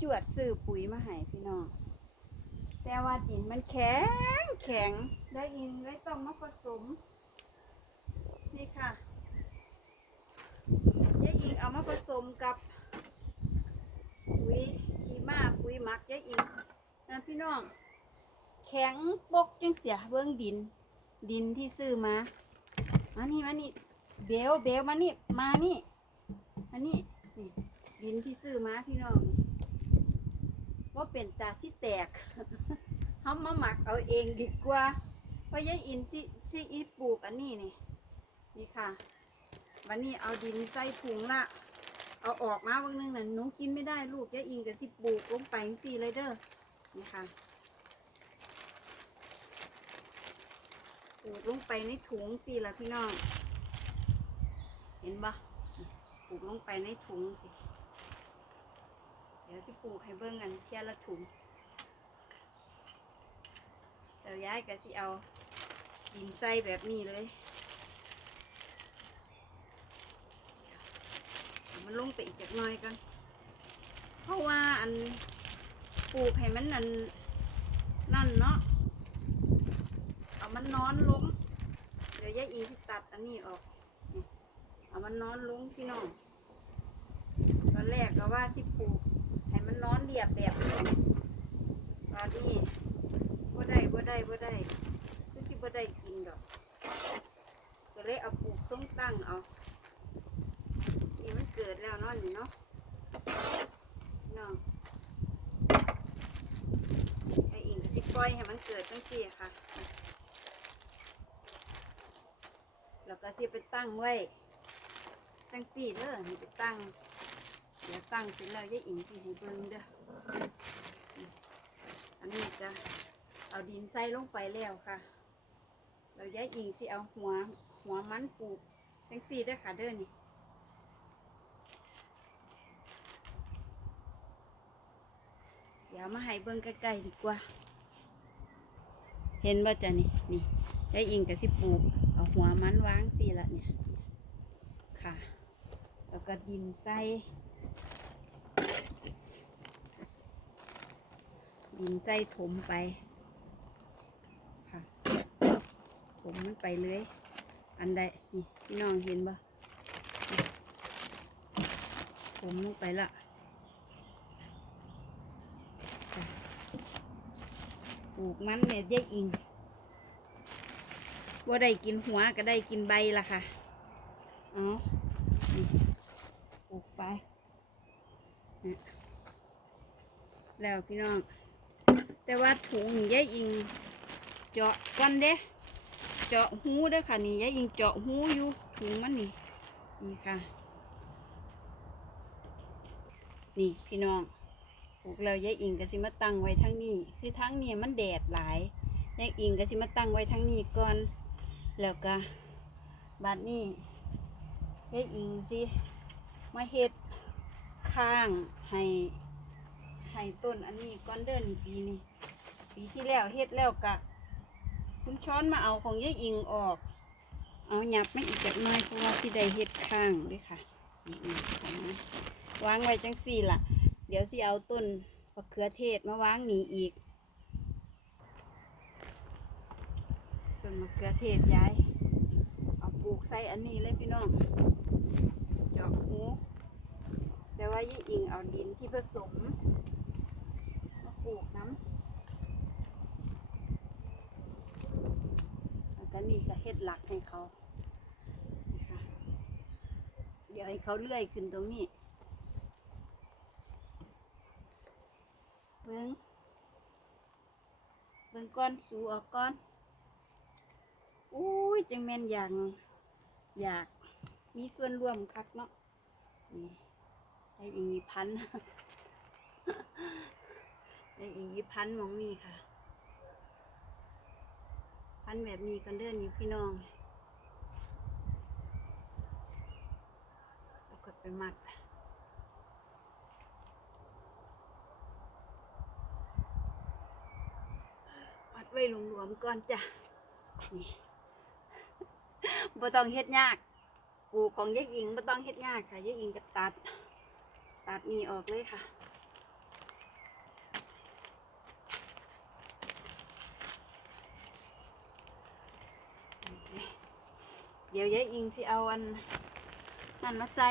จวดซื้อปุ๋ยมาให้พี่น้อง แต่ว่าดินมันแข็งแข็งได้อินไว้ต้องมาผสม นี่ค่ะยายอิงเอามาผสมกับปุ๋ยขี้ม้าปุ๋ยหมักยายอิงนะพี่น้อง แข็งปกจังเสียเบื้องดิน ดินที่ซื้อมามานี่มานี่เบลเบลมานี่มานี่มานี่นี่ดินที่ซื้อมาพี่น้อง ว่าเป็นตาสิแตกเขามาหมักเอาเองดีกว่า เพราะยายอินสิสิอีปลูกอันนี้นี่ นี่ค่ะ วันนี้เอาดินใส่ถุงละ เอาออกมาวันนึงน่ะหนูกินไม่ได้ลูกยายอิงกับสิปลูกลงไปสี่เลยเด้อ นี่ค่ะปลูกลงไปในถุงสี่ละพี่น้อง เห็นปะปลูกลงไปในถุงสิ ดี๋ยวสิปลูกให้เบิ่งกันแค่ละถุงเดี๋ยวย้ายก็สิเอาดินใส่แบบนี้เลยเอามันลงไปอีกจักหน่อยกัน เพราะว่าอันปลูกให้มันนั่นนั่นเนาะ เอามันนอนลง เดี๋ยวยายอิงที่ตัดอันนี้ออก เอามันนอนลงพี่น้อง ตอนแรกก็ว่าสิปลูก นอนเรียบแบบนี้ตอนนี้บ่ได้บ่ได้บ่ได้คือสิบ่ได้กินดอกก็เลยเอาปลูกทรงตั้งเอานี่มันเกิดแล้วนอนนี่เนาะน้องไอ้อิงก็สิปล่อยให้มันเกิดจังซี่ค่ะแล้วก็สิไปตั้งไว้จังซี่เด้อนี่ไปตั้ง เดี๋ยวตั้งเสร็จแล้วยายอิงสิให้เบิ่งเด้ออันนี้จะเอาดินใส่ลงไปแล้วค่ะแล้วยายอิงสิเอาหัวหัวมันปลูกจังซี่เด้อค่ะเด้อนี่เดี๋ยวมาให้เบิ่งใกล้ๆดีกว่า เห็นบ่จ้ะนี่นี่ยายอิงกับสิปลูกเอาหัวมันวางสิละเนี่ยค่ะ แล้วก็ดินใส่ ดินใส่ถมไป ค่ะ ถมมันไปเลย อันใดนี่พี่น้องเห็นบ่ถมลงไปละจ้ะปลูกมันเนี่ยยายอิงว่าได้กินหัวก็ได้กินใบละค่ะ เอานี่ปลูกไป แล้วพี่น้อง แต่ว่าถุงนี่ยายอิงเจาะกันเด้ เจาะหูเด้อค่ะนี่ยายอิงเจาะหูอยู่ถุงมันนี่นี่ค่ะ นี่พี่น้องปลูกแล้วยายอิงก็สิมาตั้งไว้ทั้งนี้ คือทั้งนี้มันแดดหลายยายอิงก็สิมาตั้งไว้ทั้งนี้ก่อน แล้วก็บัดนี้ยายอิงสิมาเฮ็ดข้างให้ ให้ต้นอันนี้ก่อนเดินปีนี้ปีที่แล้วเฮ็ดแล้วกะ คุณช้อนมาเอาของยายอิงออก เอาหยับไม่อีกจักน่อยเพราะว่าที่ได้เฮ็ดข้างด้วยค่ะวางไว้จังสี่ล่ะ เดี๋ยวสิเอาต้นมะเขือเทศมาวางหนีอีกต้นมะเขือเทศย้าย เอาปลูกใส่อันนี้เลยพี่น้องเจาะหูแต่ว่ายายอิงเอาดินที่ผสม ปลูกน้ำแล้วก็นี่ก็เฮ็ดหลักให้เขานี่ค่ะเดี๋ยวให้เขาเลื่อยขึ้นตรงนี้เบิ้งเบิ้งก้อนสูออกก้อนอุ้ยจังแม่นอย่างอยากมีส่วนร่วมคักเนาะนี่ได้อีกมีพัน ได้อีกมีพันมองนี่ค่ะ พันแบบนี้กันเด้อนี่พี่น้องแล้วก็ไปมัดมัดไว้หลวมๆก่อนจ้ะนี่บ่ต้องเฮ็ดยากปูของยายอิงบ่ต้องเฮ็ดยากค่ะยายอิงก็ตัด ตัดนี่ออกเลยค่ะ เดี๋ยวยายอิงสิเอาอันนั่นมาใส่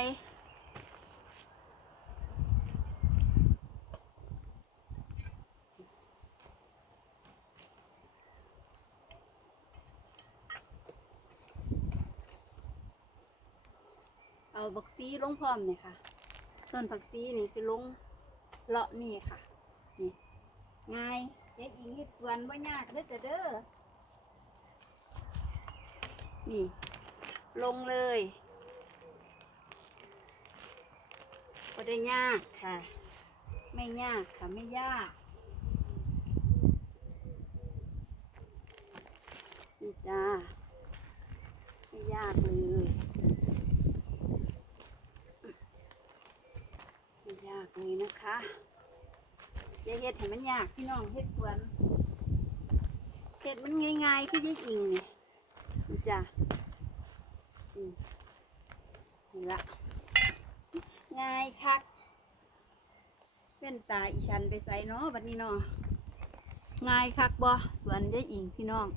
เอาบักซีลงพร้อมเนี่ยค่ะ ต้นผักซีนี่สิลงเลาะนี่ค่ะ นี่ง่ายยายอิงเฮ็ดสวนบ่ยากเด้อจ้ะเด้อนี่ ลงเลยก็ได้ยากค่ะ ไม่ยากค่ะ ไม่ยาก นี่จ้าไม่ยากเลยไม่ยากเลยนะคะอย่าเฮ็ดให้มันยากพี่น้องเฮ็ดสวนเฮ็ดมันง่ายๆคือยายอิงนี่จ้า นี่ละง่ายคักเป็นตาอีชันไปใส่เนาะบัดนี้เนาะง่ายคักบ่สวนยายอิงพี่น้อง